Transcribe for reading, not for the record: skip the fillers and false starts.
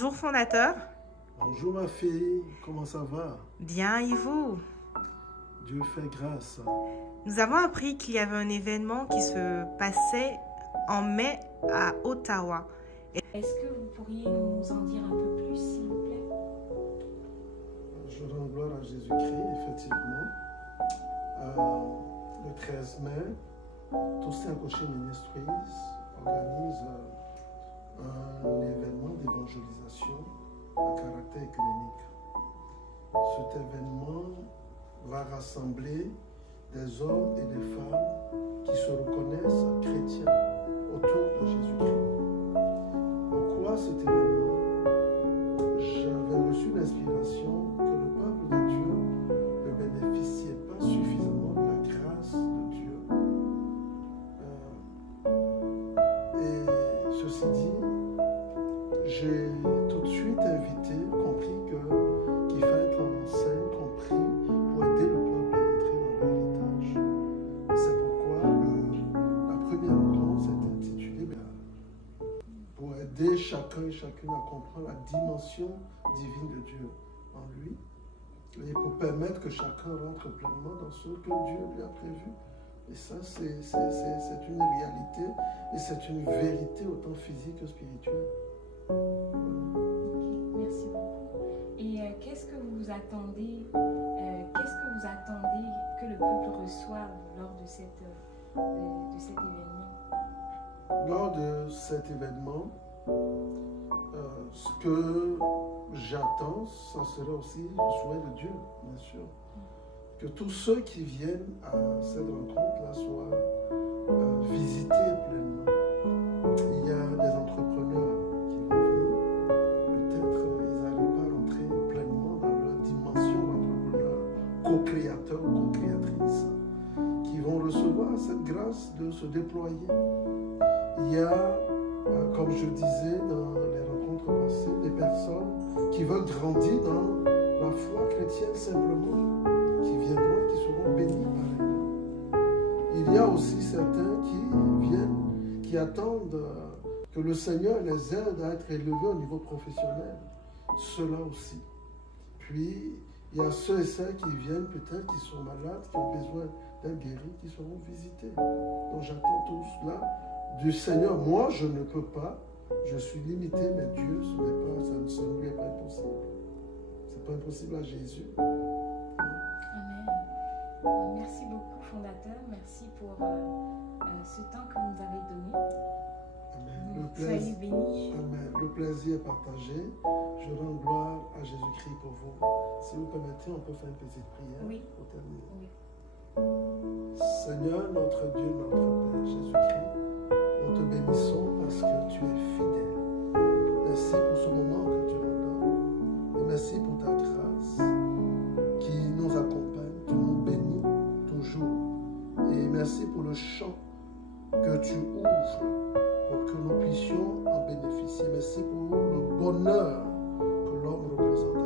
Bonjour fondateur. Bonjour ma fille, comment ça va? Bien, et vous? Dieu fait grâce. Nous avons appris qu'il y avait un événement qui se passait en mai à Ottawa. Est-ce que vous pourriez nous en dire un peu plus, s'il vous plaît? Je rends gloire à Jésus-Christ, effectivement. Le 13 mai, Toussaint Cocher Ministries organise un événement d'évangélisation à caractère écuménique. Cet événement va rassembler des hommes et des femmes qui se reconnaissent chrétiens autour de Jésus-Christ. Pourquoi cet événement? J'avais reçu l'inspiration que le peuple de Dieu ne bénéficiait pas suffisamment de la grâce de Dieu. Et ceci dit, j'ai tout de suite compris qu'il fallait qu'on enseigne, qu'on prie pour aider le peuple à entrer dans l'héritage. C'est pourquoi la première rencontre s'est intitulée pour aider chacun et chacune à comprendre la dimension divine de Dieu en lui et pour permettre que chacun rentre pleinement dans ce que Dieu lui a prévu. Et ça, c'est une réalité et c'est une vérité autant physique que spirituelle. Merci beaucoup. Et qu'est-ce que vous attendez que le peuple reçoive lors de cet événement? Lors de cet événement, ce que j'attends, ça sera aussi le souhait de Dieu, bien sûr. Que tous ceux qui viennent à cette rencontre-là soient visités pleinement. Il y a des entrepreneurs qui vont venir. Peut-être ils n'arrivent pas à rentrer pleinement dans leur dimension d'entrepreneur, co-créateur ou co-créatrice, qui vont recevoir cette grâce de se déployer. Il y a, comme je disais dans les rencontres passées, des personnes qui veulent grandir dans la foi chrétienne simplement, qui viendront, qui seront bénis par elle. Il y a aussi certains qui viennent, qui attendent que le Seigneur les aide à être élevés au niveau professionnel. Cela aussi. Puis, il y a ceux et celles qui viennent peut-être, qui sont malades, qui ont besoin d'être guéris, qui seront visités. Donc j'attends tout cela du Seigneur. Moi, je ne peux pas, je suis limité, mais Dieu, ça ne lui est pas impossible. Ce n'est pas impossible à Jésus. Amen. Merci beaucoup, fondateur. Merci pour ce temps que vous nous avez donné. Amen. Soyez bénis. Amen. Le plaisir est partagé. Je rends gloire à Jésus-Christ pour vous. Si vous permettez, on peut faire une petite prière pour terminer. Oui. Seigneur, notre Dieu, notre Père, Jésus-Christ, nous te bénissons parce que tu es fidèle. Merci pour ce moment que tu nous donnes. Et merci pour ta grâce qui nous accompagne, qui nous bénit toujours. Et merci pour le champ que tu ouvres pour que nous puissions en bénéficier. Merci pour le bonheur que l'homme représente à